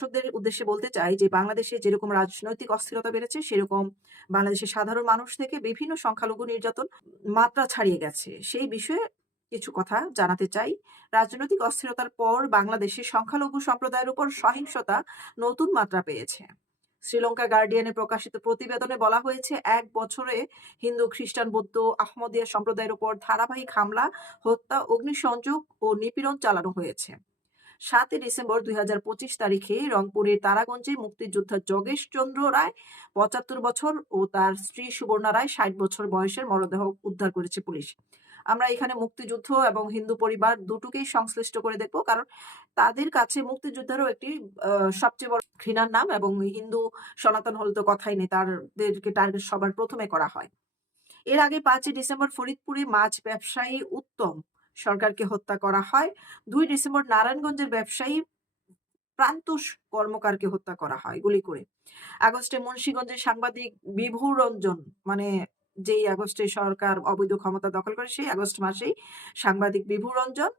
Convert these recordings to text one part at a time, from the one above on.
দর্শকদের উদ্দেশ্যে বলতে চাই যে বাংলাদেশে যেরকম রাজনৈতিক অস্থিরতা বেড়েছে সেরকম বাংলাদেশের সাধারণ মানুষ থেকে বিভিন্ন সংখ্যালঘু নির্যাতন মাত্রা ছাড়িয়ে গেছে। সেই বিষয়ে কিছু কথা জানাতে চাই। রাজনৈতিক অস্থিরতার পর বাংলাদেশে সংখ্যালঘু সম্প্রদায়ের উপর সহিংসতা নতুন মাত্রা পেয়েছে। শ্রীলঙ্কা গার্ডিয়ানে প্রকাশিত প্রতিবেদনে বলা হয়েছে ১ বছরে হিন্দু, খ্রিস্টান, বৌদ্ধ, আহমদিয়া সম্প্রদায়ের উপর ধারাবাহিক হামলা, হত্যা, অগ্নিসংযোগ ও নিপীড়ন চালানো হয়েছে। ৭ই ডিসেম্বর ২০২৫ তারিখে রংপুরের তারাগঞ্জে মুক্তিযোদ্ধা যোগেশ চন্দ্র রায় ৭৫ বছর ও তার স্ত্রী সুবর্ণা রায় ৬০ বছর বয়সের মরদেহ উদ্ধার করেছে পুলিশ। আমরা এখানে মুক্তিযুদ্ধ এবং হিন্দু পরিবার দুটোকেই সংশ্লিষ্ট করে দেখব। কারণ তাদের কাছে মুক্তিযোদ্ধারও একটি সবচেয়ে বড় ঘৃণার নাম এবং হিন্দু সনাতন হলে তো কথাই নেই। তাদেরকে টার্গেট সবার ১ম এ করা হয়। এর আগে ৫ই ডিসেম্বর ফরিদপুরে মাছ ব্যবসায়ী উত্তম সরকারকে হত্যা করা হয়। ২ ডিসেম্বর নারায়ণগঞ্জের ব্যবসায়ী প্রান্তোষ কর্মকারকে হত্যা করা হয় গুলি করে। আগস্টে মুন্সিগঞ্জের সাংবাদিক বিভু রঞ্জন মানে যেই আগস্টে সরকার অবৈধ ক্ষমতা দখল করে সেই আগস্ট মাসেই সাংবাদিক বিভু রঞ্জন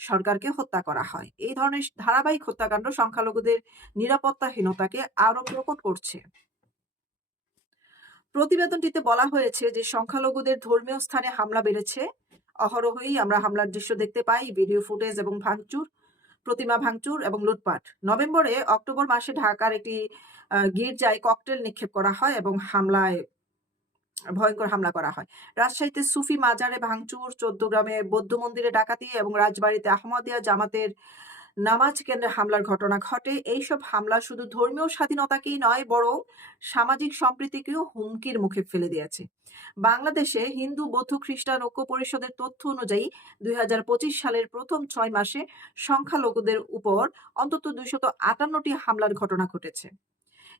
সরকারকে হত্যা করা হয়। এই ধরনের ধারাবাহিক হত্যাকাণ্ড সংখ্যালঘুদের নিরাপত্তাহীনতাকে আরো প্রকট করছে। প্রতিবেদনটিতে বলা হয়েছে যে সংখ্যালঘুদের ধর্মীয় স্থানে হামলা বেড়েছে। অহরহই আমরা হামলার দৃশ্য দেখতে পাই, ভিডিও ফুটেজ এবং ভাঙচুর, প্রতিমা ভাঙচুর এবং লুটপাট। নভেম্বরে অক্টোবর মাসে ঢাকার একটি গির্জায় ককটেল নিক্ষেপ করা হয় এবং ভয়ঙ্কর হামলা করা হয়। রাজশাহীতে সুফি মাজারে ভাঙচুর, চৌদ্দগ্রামে বৌদ্ধ মন্দিরে ডাকাতি এবং রাজবাড়ীতে আহমদিয়া জামাতের নামাজ কেন্দ্রে হামলার ঘটনা ঘটে। এইসব হামলা শুধু ধর্মীয় স্বাধীনতাকেই নয় বরং সামাজিক সম্প্রীতিকেও হুমকির মুখে ফেলে দিয়েছে। বাংলাদেশে হিন্দু, বৌদ্ধ, খ্রিস্টান ঐক্য পরিষদের তথ্য অনুযায়ী ২০২৫ সালের প্রথম ৬ মাসে সংখ্যালঘুদের উপর অন্তত ২৫৮টি হামলার ঘটনা ঘটেছে।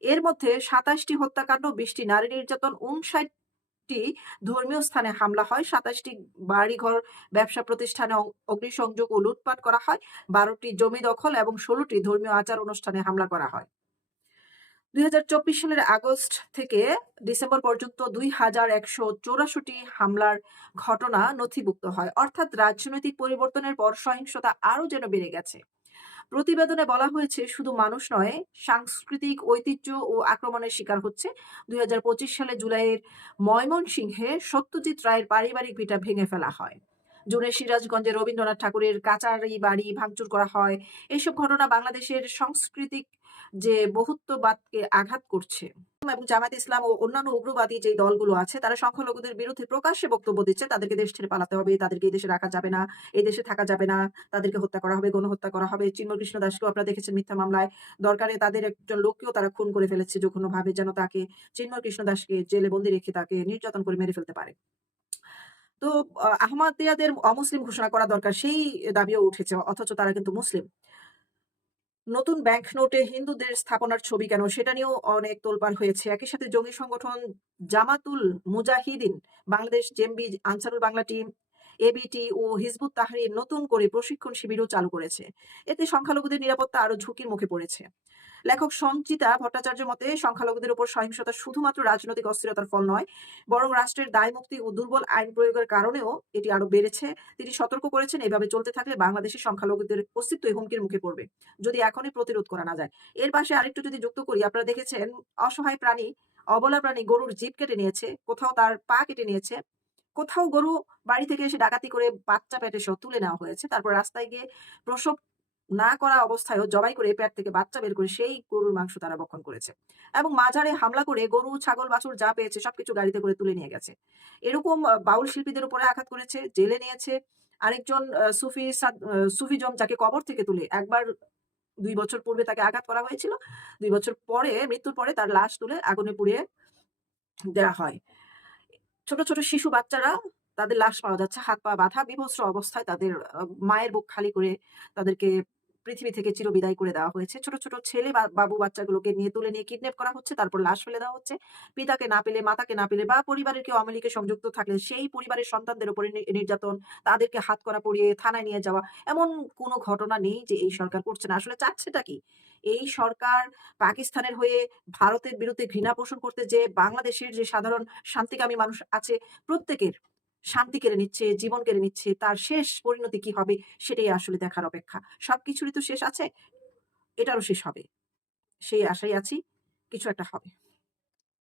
এর মধ্যে ২৭টি হত্যাকাণ্ড, ২০টি নারী নির্যাতন, ৫৯টি ধর্মীয় স্থানে হামলা হয়, ২৭টি বাড়িঘর, ব্যবসা প্রতিষ্ঠানে অগ্নিসংযোগ ও লুটপাট করা হয়, ১২টি জমি দখল এবং ১৬টি ধর্মীয় আচার অনুষ্ঠানে হামলা করা হয়। ২০২৪ সালের আগস্ট থেকে ডিসেম্বর পর্যন্ত ২,১৮৪ হামলার ঘটনা নথিভুক্ত হয়। অর্থাৎ রাজনৈতিক পরিবর্তনের পর সহিংসতা আরো যেন বেড়ে গেছে। প্রতিবেদনে বলা হয়েছে শুধু মানুষ নয়, সাংস্কৃতিক ঐতিহ্য ও আক্রমণের শিকার হচ্ছে। ২০২৫ সালে জুলাইয়ের ময়মনসিংহে সত্যজিৎ রায়ের পারিবারিক ভিটা ভেঙে ফেলা হয়। জুনে সিরাজগঞ্জে রবীন্দ্রনাথ ঠাকুরের কাচারি বাড়ি ভাঙচুর করা হয়। এইসব ঘটনা বাংলাদেশের সাংস্কৃতিক যে বহুত্ববাদকে আঘাত করছে। এবং জামায়াত ইসলাম ও অন্যান্য উগ্রবাদী যে দলগুলো আছে তারা সংখ্যালঘুদের বিরুদ্ধে প্রকাশ্যে বক্তব্য দিচ্ছে তাদেরকে দেশ ছেড়ে পালাতে হবে, তাদেরকে এই দেশে রাখা যাবে না, এই দেশে থাকা যাবে না, তাদেরকে হত্যা করা হবে, গণহত্যা করা হবে। চিন্ময় কৃষ্ণ দাসকেও আপনারা দেখেছেন মিথ্যা মামলায় দরকারে তাদের একজন লোককেও তারা খুন করে ফেলেছে জঘন্যভাবে যেন তাকে চিন্ময় কৃষ্ণ দাসকে জেলে বন্দি রেখে তাকে নির্যাতন করে মেরে ফেলতে পারে। তো আহমদিয়াদের অমুসলিম ঘোষণা করা দরকার সেই দাবিও উঠেছে অথচ তারা কিন্তু মুসলিম। নতুন ব্যাংক নোটে হিন্দুদের স্থাপনার ছবি কেন সেটা নিয়েও অনেক তোলপাড় হয়েছে। একই সাথে জঙ্গি সংগঠন Jamaatul Mujahideen Bangladesh, JMB, Ansarul Bangla team, ABT ও হিজবুত তাহরীর নতুন করে প্রশিক্ষণ শিবিরও চালু করেছে। এতে সংখ্যালঘুদের নিরাপত্তা আরো ঝুঁকির মুখে পড়েছে। লেখক সঞ্চিতা ভট্টাচার্যের মতে সংখ্যালঘুদের উপর সহিংসতা শুধুমাত্র রাজনৈতিক অস্থিরতার ফল নয়, বরং রাষ্ট্রের দায়মুক্তি ও দুর্বল আইন প্রয়োগের কারণেও এটি আরো বেড়েছে। তিনি সতর্ক করেছেন এভাবে চলতে থাকলে বাংলাদেশের সংখ্যালঘুদের অস্তিত্বই হুমকির মুখে পড়বে যদি এখনই প্রতিরোধ করা না যায়। এর পাশে আরেকটু যদি যুক্ত করি, আপনারা দেখেছেন অসহায় প্রাণী, অবলা প্রাণী গরুর জিভ কেটে নিয়েছে, কোথাও তার পা কেটে নিয়েছে, কোথাও গরু বাড়ি থেকে এসে ডাকাতি করে বাচ্চা পেটে সহ তুলে নেওয়া হয়েছে। তারপর রাস্তায় গিয়ে প্রসব না করা অবস্থায়ও জবাই করে পেট থেকে বাচ্চা বের করে সেই গরুর মাংস তারা ভক্ষণ করেছে। এবং মাজারে হামলা করে গরু, ছাগল, বাছুর যা পেয়েছে সবকিছু গাড়িতে করে তুলে নিয়ে গেছে। এরকম বাউল শিল্পীদের উপরে আঘাত করেছে, জেলে নিয়েছে। আরেকজন সুফিজম যাকে কবর থেকে তুলে একবার ২ বছর পূর্বে তাকে আঘাত করা হয়েছিল। ২ বছর পরে মৃত্যুর পরে তার লাশ তুলে আগুনে পুড়িয়ে দেয়া হয়। ছোট, ছোট শিশু বাচ্চারা তাদের লাশ পাওয়া যাচ্ছে হাত পা বাঁধা বিভৎস অবস্থায় তাদের মায়ের বুক খালি করে তাদেরকে পৃথিবী থেকে চিরবিদায় করে দেওয়া হয়েছে। ছোট, ছোট ছেলে বা বাবু বাচ্চাগুলোকে নিয়ে তুলে নিয়ে কিডন্যাপ করা হচ্ছে। তারপর লাশ ফেলে দেওয়া হচ্ছে। পিতাকে না পেলে, মাতাকে না পেলে বা পরিবারের কেউ আওয়ামী লীগে সংযুক্ত থাকলে সেই পরিবারের সন্তানদের উপরে নির্যাতন, তাদেরকে হাতকড়া পরিয়ে থানায় নিয়ে যাওয়া। এমন কোনো ঘটনা নেই যে এই সরকার করছে না। আসলে চাচ্ছেটা কি? এই সরকার পাকিস্তানের হয়ে ভারতের বিরুদ্ধে ঘৃণা পোষণ করতে যেয়ে বাংলাদেশের যে সাধারণ শান্তিকামী মানুষ আছে প্রত্যেকের শান্তি কেড়ে নিচ্ছে, জীবন কেড়ে নিচ্ছে। তার শেষ পরিণতি কি হবে সেটাই আসলে দেখার অপেক্ষা। সবকিছুরই তো শেষ আছে, এটারও শেষ হবে। সেই আশায় আছি কিছু একটা হবে।